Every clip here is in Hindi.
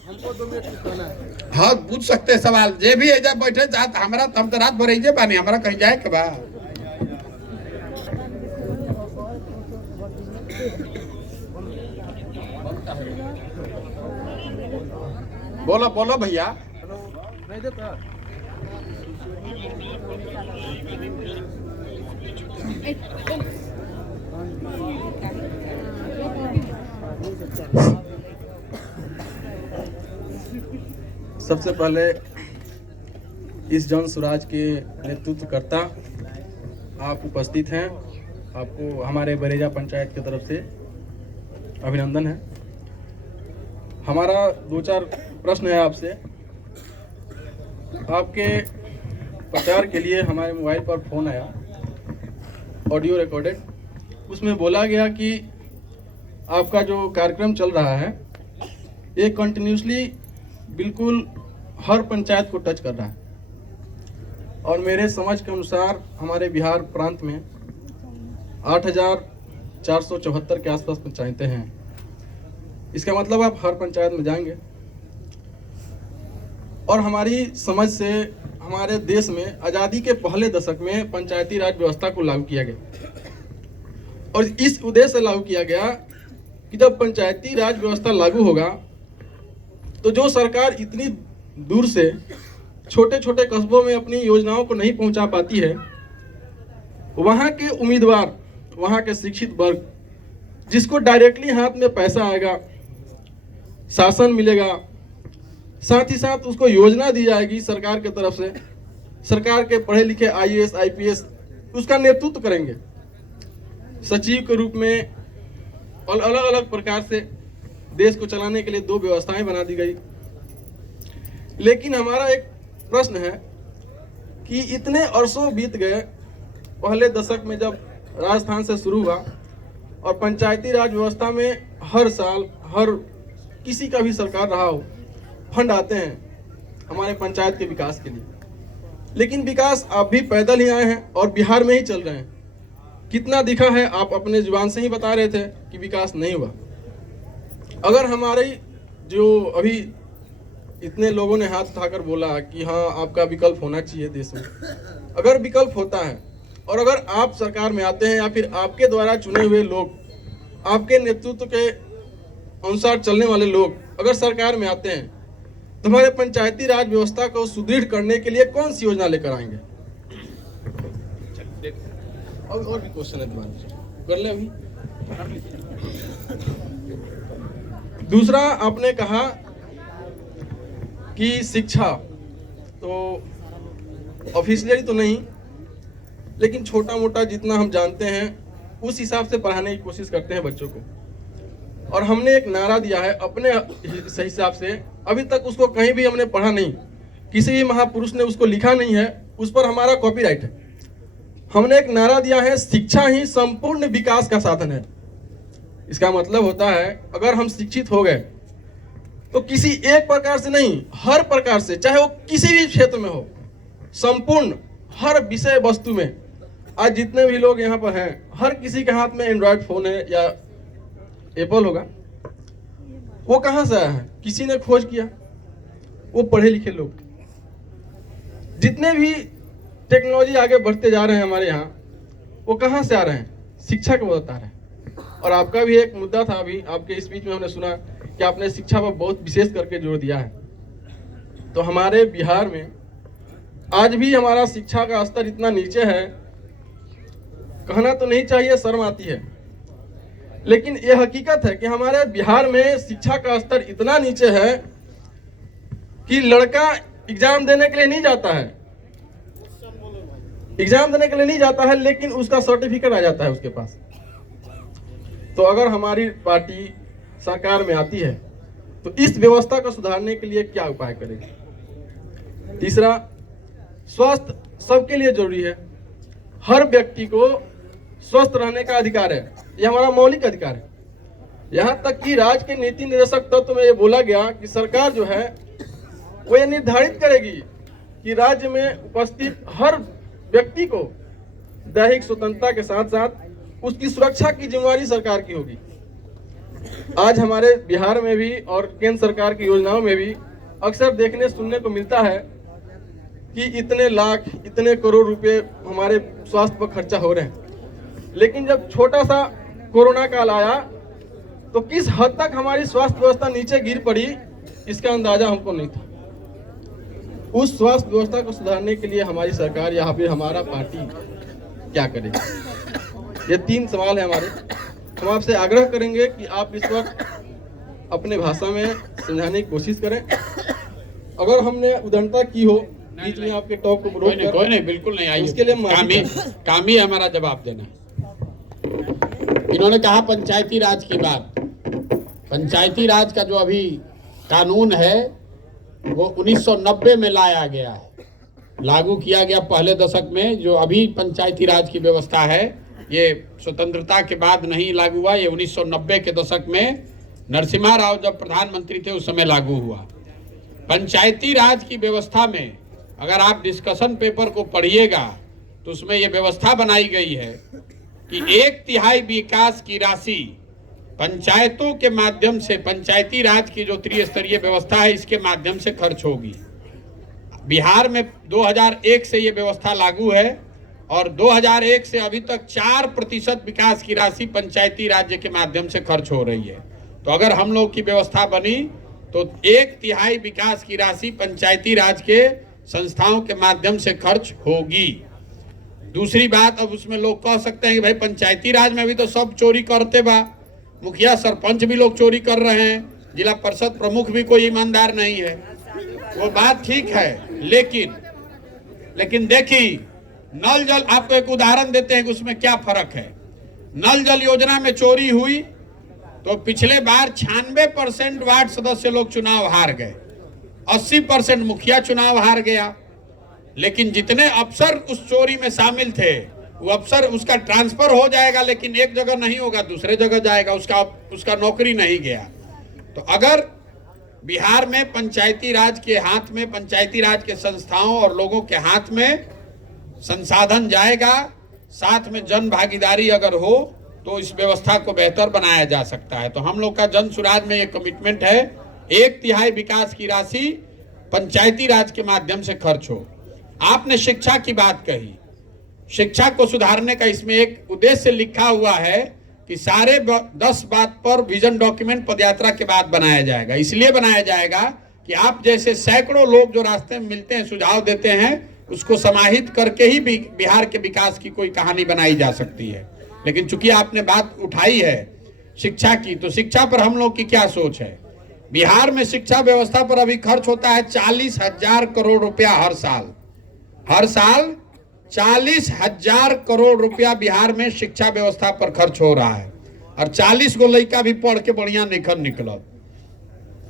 हमको 2 मिनट कहना है। हाँ पूछ सकते सवाल, जे भी एजा बैठे जात हमरा हम तो रात भर एजे बानी, हमरा कहीं जाए के बा। बोलो बोलो भैया। हेलो, नहीं देता। सबसे पहले इस जन स्वराज के नेतृत्वकर्ता आप उपस्थित हैं, आपको हमारे बरेजा पंचायत की तरफ से अभिनंदन है। हमारा 2-4 प्रश्न है आपसे। आपके प्रचार के लिए हमारे मोबाइल पर फ़ोन आया, ऑडियो रिकॉर्डेड, उसमें बोला गया कि आपका जो कार्यक्रम चल रहा है ये कंटिन्यूसली बिल्कुल हर पंचायत को टच कर रहा है, और मेरे समझ के अनुसार हमारे बिहार प्रांत में 8,474 के आसपास पंचायतें हैं। इसका मतलब आप हर पंचायत में जाएंगे, और हमारी समझ से हमारे देश में आज़ादी के पहले दशक में पंचायती राज व्यवस्था को लागू किया गया, और इस उद्देश्य से लागू किया गया कि जब पंचायती राज व्यवस्था लागू होगा तो जो सरकार इतनी दूर से छोटे छोटे कस्बों में अपनी योजनाओं को नहीं पहुंचा पाती है, वहां के उम्मीदवार, वहां के शिक्षित वर्ग, जिसको डायरेक्टली हाथ में पैसा आएगा, शासन मिलेगा, साथ ही साथ उसको योजना दी जाएगी सरकार की तरफ से, सरकार के पढ़े लिखे IAS IPS उसका नेतृत्व करेंगे सचिव के रूप में, और अलग अलग प्रकार से देश को चलाने के लिए 2 व्यवस्थाएं बना दी गई। लेकिन हमारा एक प्रश्न है कि इतने अरसों बीत गए, पहले दशक में जब राजस्थान से शुरू हुआ, और पंचायती राज व्यवस्था में हर साल हर किसी का भी सरकार रहा हो, फंड आते हैं हमारे पंचायत के विकास के लिए, लेकिन विकास आप भी पैदल ही आए हैं और बिहार में ही चल रहे हैं। कितना दिखा है आप अपने जुबान से ही बता रहे थे कि विकास नहीं हुआ। अगर हमारे जो अभी इतने लोगों ने हाथ उठाकर बोला कि हाँ आपका विकल्प होना चाहिए देश में, अगर विकल्प होता है और अगर आप सरकार में आते हैं या फिर आपके द्वारा चुने हुए लोग, आपके नेतृत्व के अनुसार चलने वाले लोग अगर सरकार में आते हैं, तो हमारे पंचायती राज व्यवस्था को सुदृढ़ करने के लिए कौन सी योजना लेकर आएंगे? और भी क्वेश्चन है तुम्हारे, कर ले अभी। दूसरा, आपने कहा कि शिक्षा तो ऑफिशियली तो नहीं, लेकिन छोटा मोटा जितना हम जानते हैं उस हिसाब से पढ़ाने की कोशिश करते हैं बच्चों को। और हमने एक नारा दिया है अपने सही हिसाब से, अभी तक उसको कहीं भी हमने पढ़ा नहीं, किसी भी महापुरुष ने उसको लिखा नहीं है, उस पर हमारा कॉपीराइट है। हमने एक नारा दिया है, शिक्षा ही संपूर्ण विकास का साधन है। इसका मतलब होता है अगर हम शिक्षित हो गए तो किसी एक प्रकार से नहीं, हर प्रकार से, चाहे वो किसी भी क्षेत्र में हो, संपूर्ण हर विषय वस्तु में। आज जितने भी लोग यहाँ पर हैं, हर किसी के हाथ में एंड्रॉयड फोन है या एप्पल होगा। वो कहाँ से आया है? किसी ने खोज किया, वो पढ़े लिखे लोग। जितने भी टेक्नोलॉजी आगे बढ़ते जा रहे हैं हमारे यहाँ, वो कहाँ से आ रहे हैं? शिक्षा के मदद आ रहे हैं। और आपका भी एक मुद्दा था, अभी आपके स्पीच में हमने सुना कि आपने शिक्षा पर बहुत विशेष करके जोर दिया है। तो हमारे बिहार में आज भी हमारा शिक्षा का स्तर इतना नीचे है, कहना तो नहीं चाहिए, शर्म आती है, लेकिन यह हकीकत है कि हमारे बिहार में शिक्षा का स्तर इतना नीचे है कि लड़का एग्जाम देने के लिए नहीं जाता है, लेकिन उसका सर्टिफिकेट आ जाता है उसके पास। तो अगर हमारी पार्टी सरकार में आती है तो इस व्यवस्था को सुधारने के लिए क्या उपाय करेगी? तीसरा, स्वास्थ्य सबके लिए जरूरी है। हर व्यक्ति को स्वस्थ रहने का अधिकार है, यह हमारा मौलिक अधिकार है। यहाँ तक कि राज्य के नीति निर्देशक तत्व में यह बोला गया कि सरकार जो है वो ये निर्धारित करेगी कि राज्य में उपस्थित हर व्यक्ति को दैहिक स्वतंत्रता के साथ साथ उसकी सुरक्षा की जिम्मेदारी सरकार की होगी। आज हमारे बिहार में भी और केंद्र सरकार की योजनाओं में भी अक्सर देखने सुनने को मिलता है कि इतने लाख इतने करोड़ रुपए हमारे स्वास्थ्य पर खर्चा हो रहे हैं, लेकिन जब छोटा सा कोरोना काल आया तो किस हद तक हमारी स्वास्थ्य व्यवस्था नीचे गिर पड़ी इसका अंदाजा हमको नहीं था। उस स्वास्थ्य व्यवस्था को सुधारने के लिए हमारी सरकार या फिर हमारा पार्टी क्या करे, ये 3 सवाल है हमारे। हम आपसे आग्रह करेंगे कि आप इस वक्त अपने भाषा में समझाने की कोशिश करें। अगर हमने उदंडता की हो बीच में आपके टॉक को रोक कर, कोई नहीं, बिल्कुल नहीं आइए। उसके लिए काम ही हमारा जवाब देना। इन्होंने कहा पंचायती राज की बात। पंचायती राज का जो अभी कानून है वो 1990 में लाया गया है, लागू किया गया पहले दशक में। जो अभी पंचायती राज की व्यवस्था है ये स्वतंत्रता के बाद नहीं लागू हुआ, ये 1990 के दशक में नरसिम्हा राव जब प्रधानमंत्री थे उस समय लागू हुआ। पंचायती राज की व्यवस्था में अगर आप डिस्कशन पेपर को पढ़िएगा तो उसमें ये व्यवस्था बनाई गई है कि 1/3 विकास की राशि पंचायतों के माध्यम से, पंचायती राज की जो त्रिस्तरीय व्यवस्था है इसके माध्यम से खर्च होगी। बिहार में 2001 से ये व्यवस्था लागू है और 2001 से अभी तक 4% विकास की राशि पंचायती राज्य के माध्यम से खर्च हो रही है। तो अगर हम लोग की व्यवस्था बनी तो 1/3 विकास की राशि पंचायती राज के संस्थाओं के माध्यम से खर्च होगी। दूसरी बात, अब उसमें लोग कह सकते हैं कि भाई पंचायती राज में भी तो सब चोरी करते बा, मुखिया सरपंच भी लोग चोरी कर रहे हैं, जिला परिषद प्रमुख भी कोई ईमानदार नहीं है। वो बात ठीक है, लेकिन देखिए नल जल, आपको एक उदाहरण देते हैं कि उसमें क्या फर्क है। नल जल योजना में चोरी हुई तो पिछले बार 96% वार्ड सदस्य लोग चुनाव हार गए, 80% मुखिया चुनाव हार गया। लेकिन जितने अफसर उस चोरी में शामिल थे वो अफसर, उसका ट्रांसफर हो जाएगा लेकिन एक जगह नहीं होगा, दूसरे जगह जाएगा, उसका नौकरी नहीं गया। तो अगर बिहार में पंचायती राज के हाथ में, पंचायती राज के संस्थाओं और लोगों के हाथ में संसाधन जाएगा, साथ में जन भागीदारी अगर हो तो इस व्यवस्था को बेहतर बनाया जा सकता है। तो हम लोग का जन सुराज में ये कमिटमेंट है 1/3 विकास की राशि पंचायती राज के माध्यम से खर्च हो। आपने शिक्षा की बात कही, शिक्षा को सुधारने का इसमें एक उद्देश्य लिखा हुआ है कि सारे 10 बात पर विजन डॉक्यूमेंट पदयात्रा के बाद बनाया जाएगा। इसलिए बनाया जाएगा कि आप जैसे सैकड़ों लोग जो रास्ते में मिलते हैं, सुझाव देते हैं, उसको समाहित करके ही बिहार के विकास की कोई कहानी बनाई जा सकती है। लेकिन चूंकि आपने बात उठाई है शिक्षा की, तो शिक्षा पर हम लोग की क्या सोच है। बिहार में शिक्षा व्यवस्था पर अभी खर्च होता है 40,000 करोड़ रुपया हर साल। 40,000 करोड़ रुपया बिहार में शिक्षा व्यवस्था पर खर्च हो रहा है और 40 गो लड़का भी पढ़ के बढ़िया निखर निकल।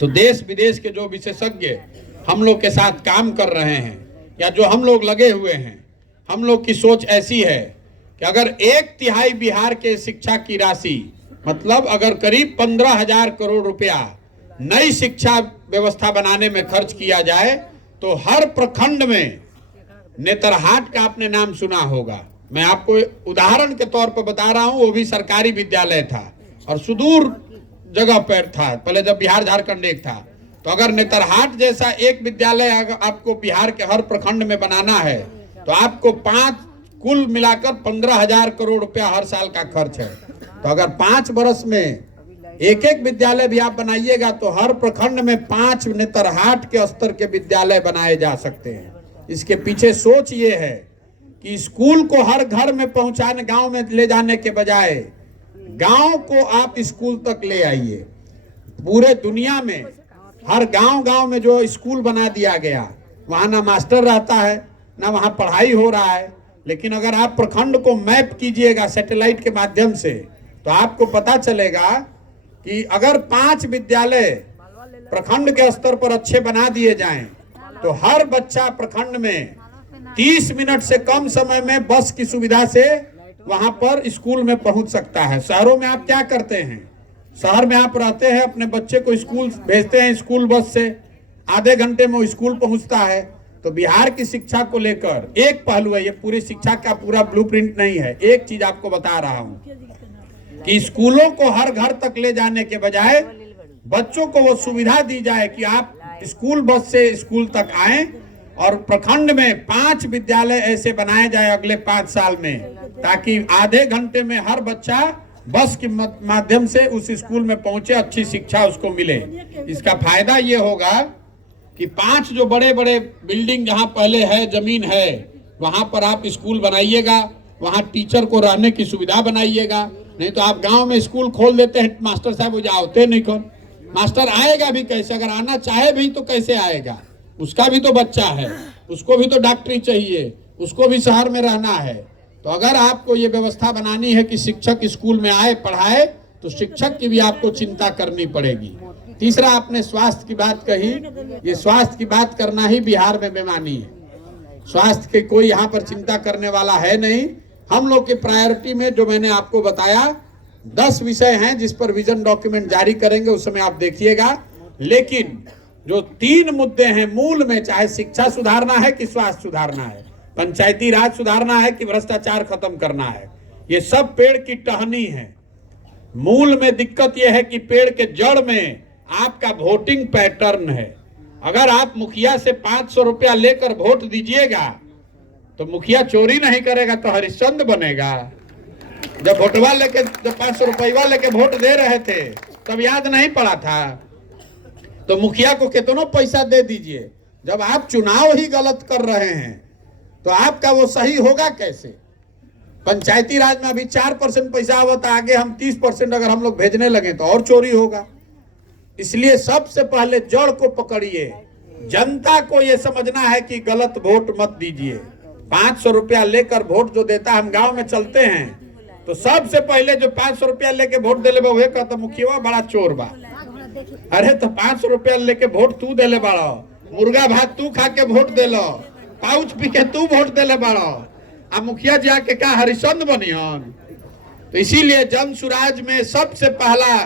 तो देश विदेश के जो विशेषज्ञ हम लोग के साथ काम कर रहे हैं या जो हम लोग लगे हुए हैं, हम लोग की सोच ऐसी है कि अगर 1/3 बिहार के शिक्षा की राशि, मतलब अगर करीब 15,000 करोड़ रुपया नई शिक्षा व्यवस्था बनाने में खर्च किया जाए तो हर प्रखंड में, नेतरहाट का आपने नाम सुना होगा, मैं आपको उदाहरण के तौर पर बता रहा हूं, वो भी सरकारी विद्यालय था और सुदूर जगह पर था पहले जब बिहार झारखंड एक था। तो अगर नेतरहाट जैसा एक विद्यालय आपको बिहार के हर प्रखंड में बनाना है तो आपको कुल मिलाकर 15,000 करोड़ रुपया हर साल का खर्च है। तो अगर 5 वर्ष में एक विद्यालय भी आप बनाइएगा तो हर प्रखंड में 5 नेतरहाट के स्तर के विद्यालय बनाए जा सकते हैं। इसके पीछे सोच ये है कि स्कूल को हर घर में पहुंचाने, गांव में ले जाने के बजाय गांव को आप स्कूल तक ले आइए। पूरे दुनिया में हर गांव में जो स्कूल बना दिया गया, वहां ना मास्टर रहता है ना वहां पढ़ाई हो रहा है। लेकिन अगर आप प्रखंड को मैप कीजिएगा सैटेलाइट के माध्यम से तो आपको पता चलेगा कि अगर 5 विद्यालय प्रखंड के स्तर पर अच्छे बना दिए जाएं तो हर बच्चा प्रखंड में 30 मिनट से कम समय में बस की सुविधा से वहां पर स्कूल में पहुंच सकता है। शहरों में आप क्या करते हैं, शहर में आप रहते हैं, अपने बच्चे को स्कूल भेजते हैं स्कूल बस से, आधे घंटे में वो स्कूल पहुंचता है। तो बिहार की शिक्षा को लेकर एक पहलू है, ये पूरी शिक्षा का पूरा ब्लूप्रिंट नहीं है, एक चीज आपको बता रहा हूं। कि स्कूलों को हर घर तक ले जाने के बजाय बच्चों को वो सुविधा दी जाए कि आप स्कूल बस से स्कूल तक आएं, और प्रखंड में 5 विद्यालय ऐसे बनाए जाए अगले 5 साल में, ताकि आधे घंटे में हर बच्चा बस के माध्यम से उस स्कूल में पहुंचे, अच्छी शिक्षा उसको मिले। इसका फायदा ये होगा कि 5 जो बड़े बड़े बिल्डिंग जहां पहले है जमीन है वहां पर आप स्कूल बनाइएगा, वहां टीचर को रहने की सुविधा बनाइएगा। नहीं तो आप गांव में स्कूल खोल देते हैं, मास्टर साहब वो जाते नहीं, कौन मास्टर आएगा भी कैसे? अगर आना चाहे भी तो कैसे आएगा? उसका भी तो बच्चा है, उसको भी तो डॉक्टरी चाहिए, उसको भी शहर में रहना है। तो अगर आपको ये व्यवस्था बनानी है कि शिक्षक स्कूल में आए पढ़ाए, तो शिक्षक की भी आपको चिंता करनी पड़ेगी। तीसरा, आपने स्वास्थ्य की बात कही। ये स्वास्थ्य की बात करना ही बिहार में बेईमानी है। स्वास्थ्य की कोई यहाँ पर चिंता करने वाला है नहीं। हम लोग की प्रायोरिटी में जो मैंने आपको बताया 10 विषय हैं जिस पर विजन डॉक्यूमेंट जारी करेंगे, उस समय आप देखिएगा। लेकिन जो 3 मुद्दे हैं मूल में, चाहे शिक्षा सुधारना है कि स्वास्थ्य सुधारना है, पंचायती राज सुधारना है कि भ्रष्टाचार खत्म करना है, ये सब पेड़ की टहनी है। मूल में दिक्कत यह है कि पेड़ के जड़ में आपका वोटिंग पैटर्न है। अगर आप मुखिया से 500 रुपया लेकर वोट दीजिएगा तो मुखिया चोरी नहीं करेगा तो हरिश्चंद्र बनेगा। जब वोटवा लेके, जब 500 रुपया लेके वोट दे रहे थे तब याद नहीं पड़ा था? तो मुखिया को कितनों पैसा दे दीजिए, जब आप चुनाव ही गलत कर रहे हैं तो आपका वो सही होगा कैसे? पंचायती राज में अभी 4% पैसा आवता, आगे हम 30% अगर हम लोग भेजने लगे तो और चोरी होगा। इसलिए सबसे पहले जड़ को पकड़िए। जनता को यह समझना है कि गलत वोट मत दीजिए। 500 रुपया लेकर वोट जो देता, हम गांव में चलते हैं तो सबसे पहले जो 500 रुपया लेके वोट दे ले वह कहता मुखिया बड़ा चोर बा। अरे तो 500 रुपया लेके वोट तू दे ले बाड़ा, मुर्गा भात तू खा के वोट दे लो, पाउच पी के तू वोट दे ले बाड़ा, आ मुखिया जी आके का हरिश्चंद्र बनियन? तो इसीलिए जन सुराज में सबसे पहला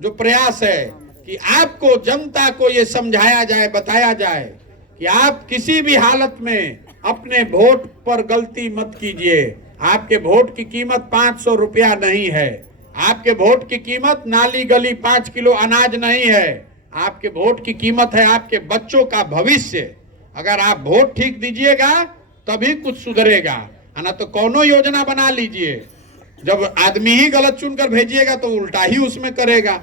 जो प्रयास है कि आपको जनता को ये समझाया जाए, बताया जाए कि आप किसी भी हालत में अपने वोट पर गलती मत कीजिए। आपके वोट की कीमत 500 रुपया नहीं है। आपके वोट की कीमत नाली गली 5 किलो अनाज नहीं है। आपके वोट की कीमत है आपके बच्चों का भविष्य। अगर आप वोट ठीक दीजिएगा तभी कुछ सुधरेगा, ना तो कौनो योजना बना लीजिए, जब आदमी ही गलत चुनकर भेजिएगा तो उल्टा ही उसमें करेगा।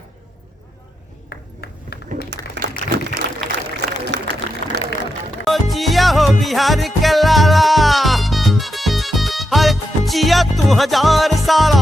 जिया हो बिहार के लाला, हर जिया तू 1000 साल।